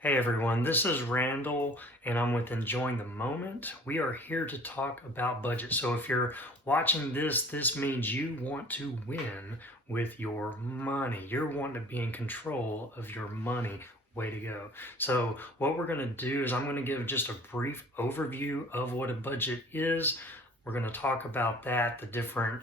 Hey everyone, this is Randall and I'm with Enjoying the Moment. We are here to talk about budget. So if you're watching this means you want to win with your money. You're wanting to be in control of your money. Way to go. So what we're going to do is I'm going to give just a brief overview of what a budget is. We're going to talk about that, the different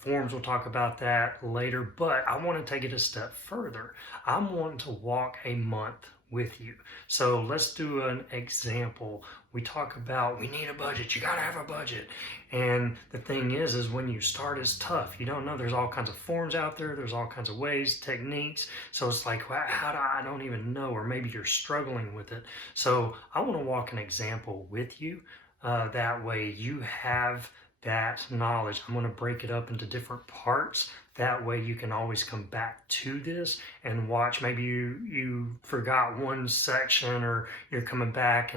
forms. We'll talk about that later, but I want to take it a step further. I'm wanting to walk a month with you. So let's do an example. We talk about we need a budget. You got to have a budget. And the thing is when you start, it's tough. You don't know. There's all kinds of forms out there. There's all kinds of ways, techniques. So it's like, well, how do I don't even know, or maybe you're struggling with it. So I want to walk an example with you. That way you have that knowledge. I'm going to break it up into different parts. That way you can always come back to this and watch. Maybe you forgot one section, or you're coming back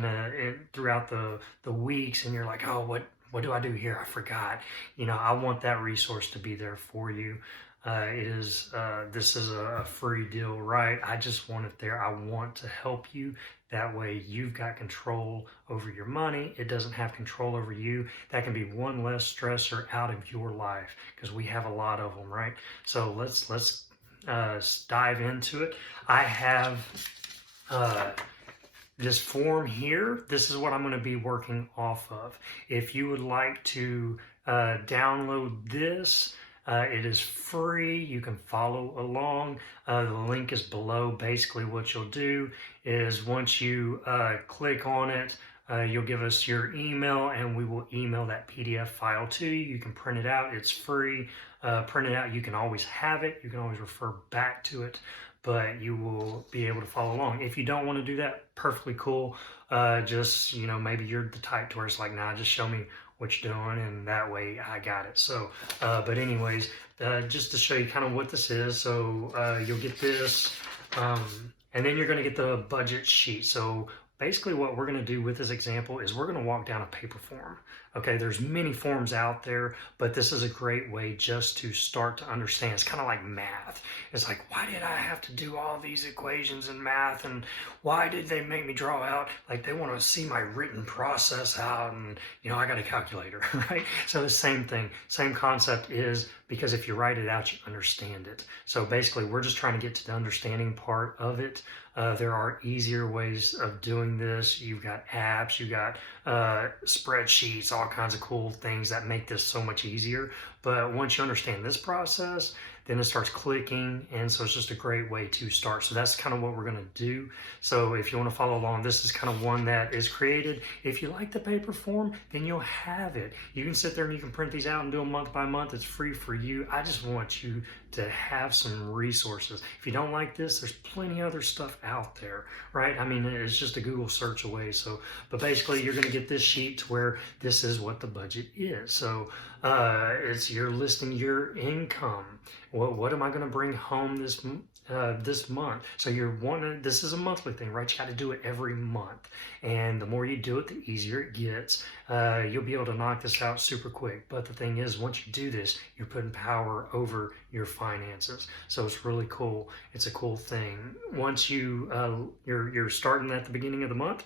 throughout the weeks and you're like, oh, what do I do here? I forgot. I want that resource to be there for you. This is a free deal, right? I just want it there. I want to help you. That way you've got control over your money. It doesn't have control over you. That can be one less stressor out of your life, because we have a lot of them, right? So let's dive into it. I have this form here. This is what I'm going to be working off of. If you would like to download this, it is free. You can follow along. The link is below. Basically what you'll do is once you click on it, you'll give us your email and we will email that PDF file to you. You can print it out. It's free. Print it out. You can always have it. You can always refer back to it, but you will be able to follow along. If you don't want to do that, perfectly cool. Just, maybe you're the type to where it's like, nah, just show me what you're doing, and that way I got it. So, but anyways, just to show you kind of what this is. So you'll get this, and then you're going to get the budget sheet. So basically what we're going to do with this example is we're going to walk down a paper form. Okay, there's many forms out there, but this is a great way just to start to understand. It's kind of like math. It's like, why did I have to do all these equations in math, and why did they make me draw out? Like, they want to see my written process out, and I got a calculator, right? So the same thing, same concept is, because if you write it out, you understand it. So basically, we're just trying to get to the understanding part of it. There are easier ways of doing this. You've got apps, you've got spreadsheets, all kinds of cool things that make this so much easier. But once you understand this process, then it starts clicking, and so it's just a great way to start. So that's kind of what we're going to do. So if you want to follow along, this is kind of one that is created. If you like the paper form, then you'll have it. You can sit there and you can print these out and do them month by month. It's free for you. I just want you to have some resources. If you don't like this, there's plenty of other stuff out there, right? I mean, it's just a Google search away. So, but basically you're going to get this sheet to where this is what the budget is. So you're listing your income. What am I going to bring home this month? So this is a monthly thing, right? You got to do it every month, and the more you do it, the easier it gets. You'll be able to knock this out super quick. But the thing is, once you do this, you're putting power over your finances. So it's really cool. It's a cool thing. Once you're starting at the beginning of the month,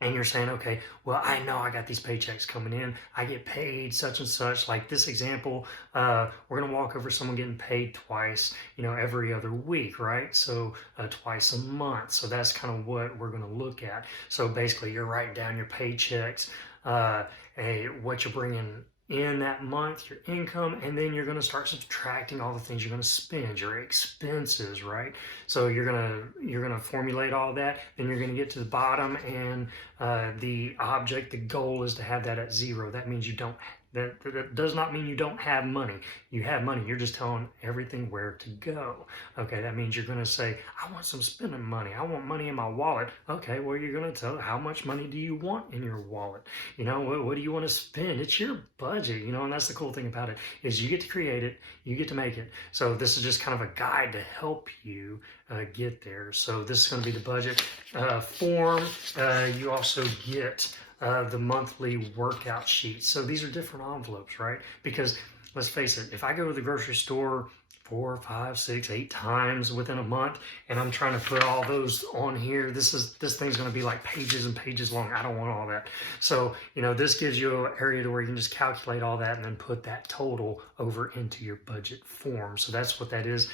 and you're saying, okay, well, I know I got these paychecks coming in. I get paid such and such. Like this example, we're going to walk over someone getting paid twice, every other week, right? So twice a month. So that's kind of what we're going to look at. So basically, you're writing down your paychecks, what you're bringing in that month, your income, and then you're going to start subtracting all the things you're going to spend, your expenses, right? So you're going to formulate all that, then you're going to get to the bottom, and the goal is to have that at zero. That means that does not mean you don't have money. You have money. You're just telling everything where to go. Okay, that means you're going to say, I want some spending money. I want money in my wallet. Okay, well, you're going to tell how much money do you want in your wallet? What do you want to spend? It's your budget, and that's the cool thing about it, is you get to create it, you get to make it. So this is just kind of a guide to help you get there. So this is going to be the budget form. You also get the monthly workout sheet. So these are different envelopes, right? Because let's face it, if I go to the grocery store 4, 5, 6, 8 times within a month, and I'm trying to put all those on here. This thing's going to be like pages and pages long. I don't want all that. So, this gives you an area to where you can just calculate all that and then put that total over into your budget form. So that's what that is.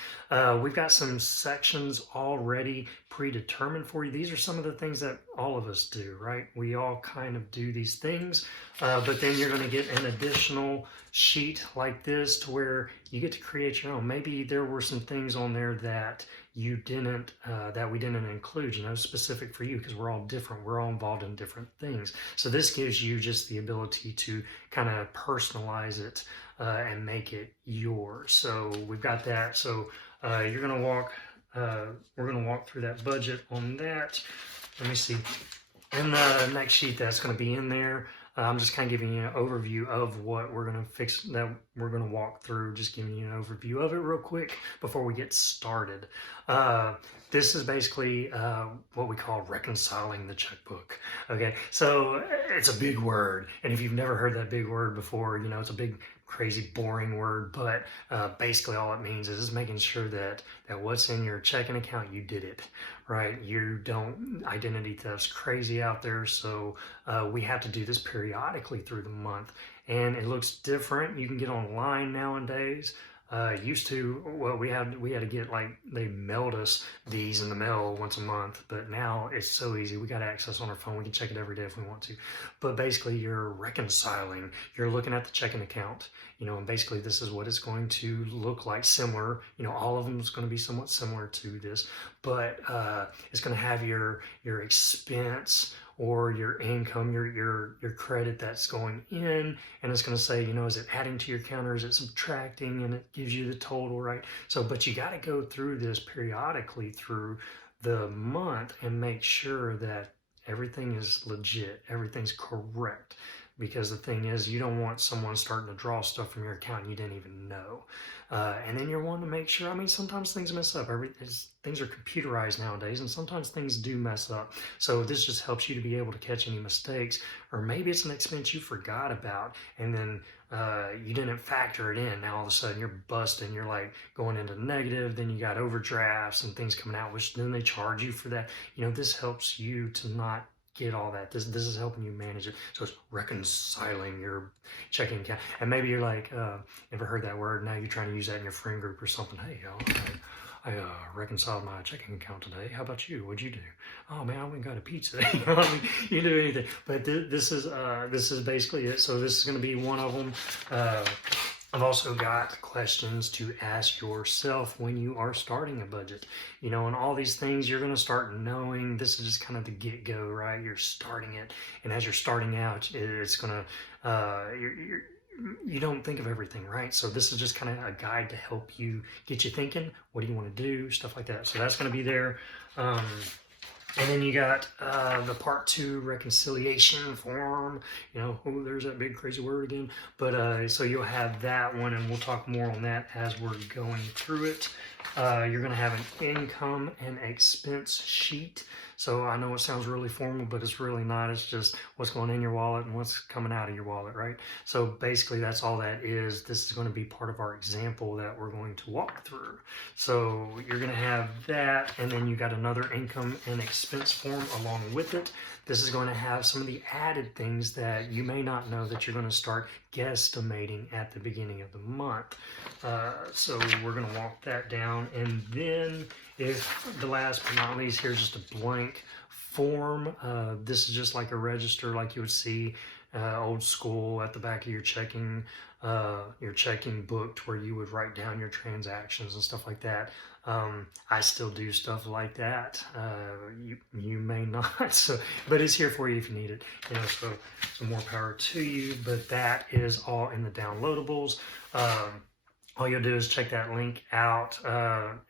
We've got some sections already predetermined for you. These are some of the things that all of us do, right? We all kind of do these things, but then you're going to get an additional sheet like this to where you get to create your own. Maybe there were some things on there that you didn't, that we didn't include, specific for you, because we're all different. We're all involved in different things. So this gives you just the ability to kind of personalize it and make it yours. So we've got that. So you're going to walk, we're going to walk through that budget on that. Let me see. In the next sheet that's going to be in there, I'm just kind of giving you an overview of what we're going to fix, that we're going to walk through, just giving you an overview of it real quick before we get started. This is basically what we call reconciling the checkbook. Okay, so it's a big word, and if you've never heard that big word before, it's a big, crazy, boring word, but basically all it means is making sure that what's in your checking account, you did it, right? You don't, identity theft's crazy out there, so we have to do this periodically through the month, and it looks different. You can get online nowadays. Used to, well, we had to get, like, they mailed us these in the mail once a month, but now it's so easy. We got access on our phone. We can check it every day if we want to. But basically, you're reconciling. You're looking at the checking account, and basically this is what it's going to look like. Similar, all of them is going to be somewhat similar to this, but it's going to have your expense or your income, your credit that's going in, and it's going to say, is it adding to your account or is it subtracting, and it gives you the total, right? So, but you got to go through this periodically through the month and make sure that everything is legit, everything's correct. Because the thing is, you don't want someone starting to draw stuff from your account you didn't even know. And then you're wanting to make sure, sometimes things mess up. Things are computerized nowadays, and sometimes things do mess up. So this just helps you to be able to catch any mistakes, or maybe it's an expense you forgot about, and then you didn't factor it in. Now all of a sudden you're busting, you're like going into negative, then you got overdrafts and things coming out, which then they charge you for that. This helps you to not get all that. This is helping you manage it. So it's reconciling your checking account. And maybe you're like, never heard that word. Now you're trying to use that in your friend group or something. Hey, y'all, I reconciled my checking account today. How about you? What'd you do? Oh man, I went and got a pizza. You do anything. But this is basically it. So this is going to be one of them. I've also got questions to ask yourself when you are starting a budget. And all these things you're going to start knowing. This is just kind of the get-go, right? You're starting it. And as you're starting out, it's going to, you don't think of everything, right? So this is just kind of a guide to help you get you thinking. What do you want to do? Stuff like that. So that's going to be there. And then you got the part 2 reconciliation form. There's that big crazy word again. But so you'll have that one, and we'll talk more on that as we're going through it. You're going to have an income and expense sheet. So I know it sounds really formal, but it's really not. It's just what's going in your wallet and what's coming out of your wallet, right? So basically that's all that is. This is going to be part of our example that we're going to walk through. So you're going to have that, and then you got another income and expense form along with it. This is going to have some of the added things that you may not know that you're going to start guesstimating at the beginning of the month. So we're going to walk that down, and then if the last but not least, here's just a blank form. This is just like a register, like you would see old school at the back of your checking book, where you would write down your transactions and stuff like that. I still do stuff like that. You may not, but it's here for you if you need it. So more power to you. But that is all in the downloadables. All you'll do is check that link out,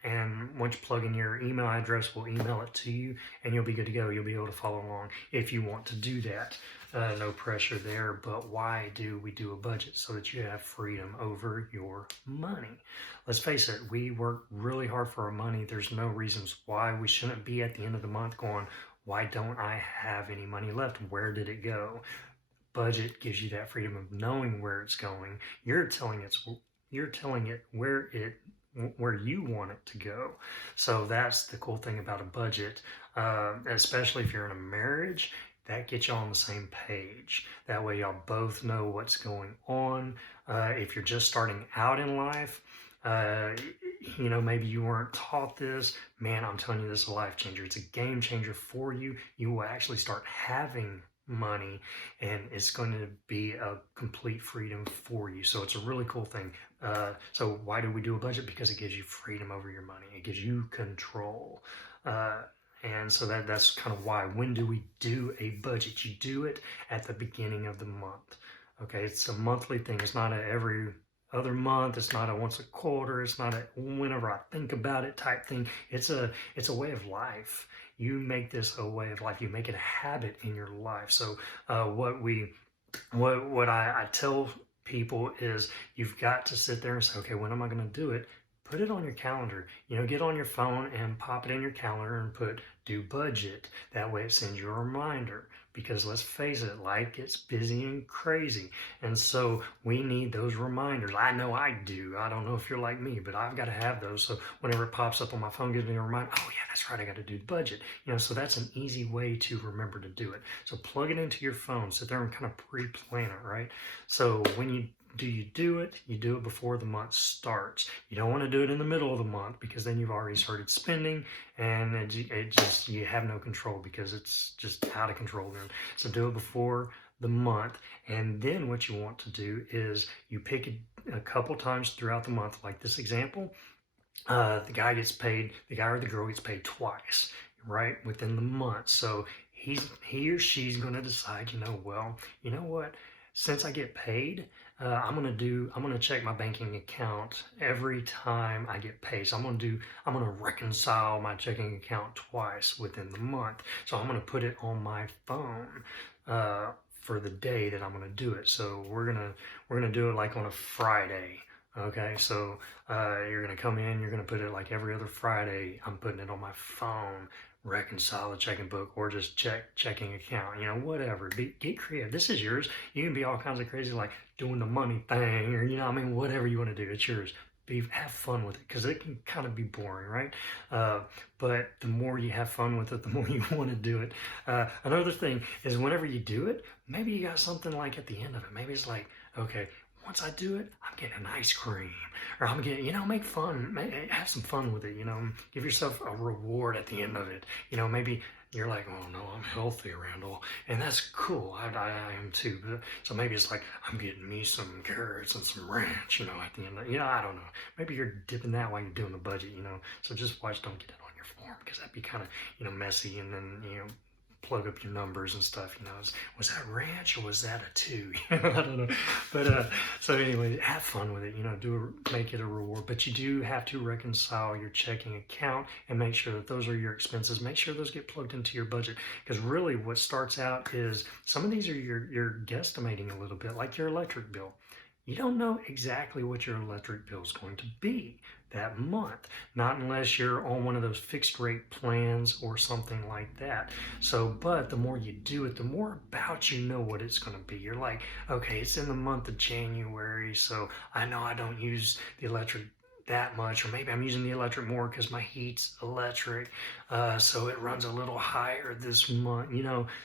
and once you plug in your email address, we'll email it to you, and you'll be good to go. You'll be able to follow along if you want to do that. No pressure there, but why do we do a budget? So that you have freedom over your money. Let's face it, we work really hard for our money. There's no reasons why we shouldn't be at the end of the month going, why don't I have any money left? Where did it go? Budget gives you that freedom of knowing where it's going. You're telling it where where you want it to go. So that's the cool thing about a budget, especially if you're in a marriage. That gets you on the same page. That way, y'all both know what's going on. If you're just starting out in life, uh, maybe you weren't taught this. Man, I'm telling you, this is a life changer. It's a game changer for you. You will actually start having money, and it's going to be a complete freedom for you. So it's a really cool thing. So why do we do a budget? Because it gives you freedom over your money. It gives you control. And so that's kind of why. When do we do a budget? You do it at the beginning of the month. Okay, it's a monthly thing. It's not a every other month. It's not a once a quarter. It's not a whenever I think about it type thing. It's a way of life. You make this a way of life. You make it a habit in your life. So what I tell people is you've got to sit there and say, okay, when am I going to do it? Put it on your calendar. Get on your phone and pop it in your calendar and put do budget. That way it sends you a reminder, because let's face it, life gets busy and crazy. And so we need those reminders. I know I do. I don't know if you're like me, but I've got to have those. So whenever it pops up on my phone, gives me a reminder, oh yeah, that's right, I got to do the budget. So that's an easy way to remember to do it. So plug it into your phone, sit there and kind of pre-plan it, right? So when you do it, you do it before the month starts. You don't want to do it in the middle of the month, because then you've already started spending, and it just, you have no control, because it's just out of control then. So do it before the month. And then what you want to do is you pick a couple times throughout the month. Like this example, the guy or the girl gets paid twice, right, within the month. So he or she's going to decide, well, you know what? Since I get paid, I'm gonna check my banking account every time I get paid. So I'm gonna reconcile my checking account twice within the month. So I'm gonna put it on my phone for the day that I'm gonna do it. So we're gonna do it like on a Friday. Okay, so you're gonna come in, you're gonna put it like every other Friday. I'm putting it on my phone. Reconcile the checking book, or just checking account, whatever. Get creative. This is yours. You can be all kinds of crazy, like doing the money thing, or whatever you want to do. It's yours. Have fun with it, because it can kind of be boring, right? But the more you have fun with it, the more you want to do it. Another thing is, whenever you do it, maybe you got something like at the end of it. Maybe it's like, okay, once I do it, I'm getting an ice cream, or I'm getting, make fun, have some fun with it, give yourself a reward at the end of it. Maybe you're like, oh no, I'm healthy, Randall, and that's cool. I am too. So maybe it's like, I'm getting me some carrots and some ranch, at the end of, I don't know. Maybe you're dipping that while you're doing the budget, So just watch, don't get it on your form, because that'd be kind of, messy, and then, plug up your numbers and stuff, was that ranch or was that a 2? I don't know. But so anyway, have fun with it, make it a reward. But you do have to reconcile your checking account and make sure that those are your expenses. Make sure those get plugged into your budget, because really what starts out is, some of these are you're guesstimating a little bit, like your electric bill. You don't know exactly what your electric bill is going to be that month, not unless you're on one of those fixed rate plans or something like that. So, but the more you do it, the more about what it's going to be. You're like, okay, it's in the month of January, so I know I don't use the electric that much, or maybe I'm using the electric more because my heat's electric, so it runs a little higher this month,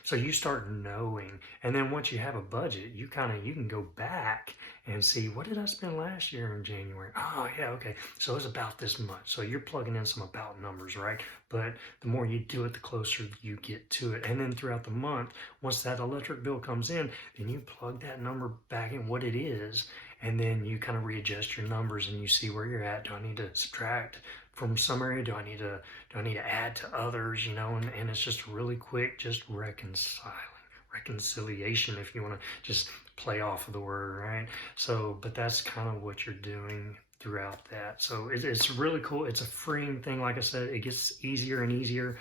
so you start knowing. And then once you have a budget, you can go back and see, what did I spend last year in January? Oh yeah, okay, so it's about this much. So you're plugging in some about numbers, right? But the more you do it, the closer you get to it. And then throughout the month, once that electric bill comes in, then you plug that number back in, what it is, and then you kind of readjust your numbers and you see where you're at. Do I need to subtract from some area? Do I need to add to others? And it's just really quick, just reconciliation, if you want to just play off of the word, right? So, but that's kind of what you're doing throughout that. So it's really cool. It's a freeing thing. Like I said, it gets easier and easier.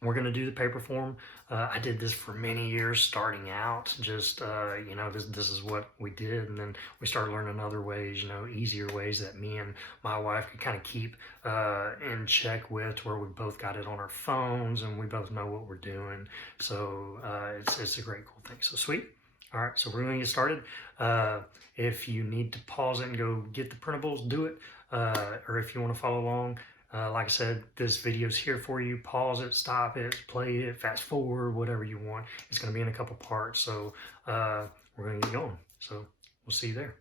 We're going to do the paper form. I did this for many years starting out. Just, this is what we did. And then we started learning other ways, easier ways that me and my wife could kind of keep in check with, to where we both got it on our phones and we both know what we're doing. So it's a great, cool thing. So sweet. All right, so we're going to get started. If you need to pause it and go get the printables, do it. or if you want to follow along. Like I said, this video's here for you. Pause it, stop it, play it, fast forward, whatever you want. It's going to be in a couple parts, so we're going to get going. So we'll see you there.